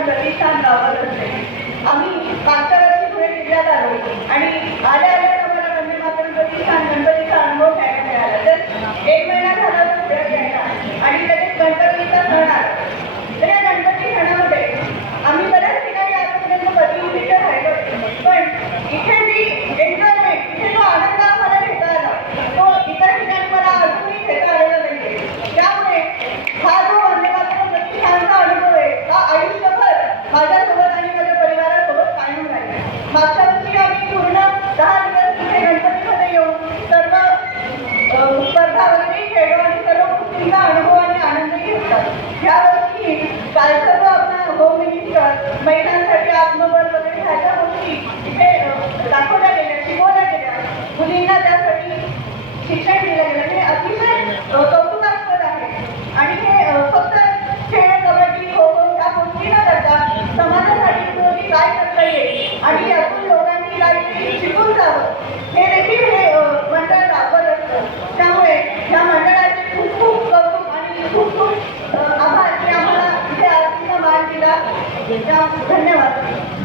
प्रतिष्ठान गावात असते. आम्ही मागच्या वर्षी पुणे जिल्ह्यात आलो आणि आल्या माझ्यासोबत आणि माझ्या परिवारासोबत कायम राहील. मागच्या वर्षी आम्ही पूर्ण दहा दिवस तिथे गणपतीमध्ये येऊन सर्व स्पर्धा वगैरे खेळलो आणि सर्व गोष्टींचा अनुभव आणि आनंदही घेतला. ह्या वर्षी सर्व जो आपला होम मिनिस्टर महिलांसाठी आत्मबल वगैरे ह्याच्या हे देखील हे अ, मंडळ राबवत असतं. त्यामुळे या मंडळाचे खूप खूप कौतुक आणि खूप खूप आभार की आम्हाला इथे आरतीचा मान दिला. धन्यवाद.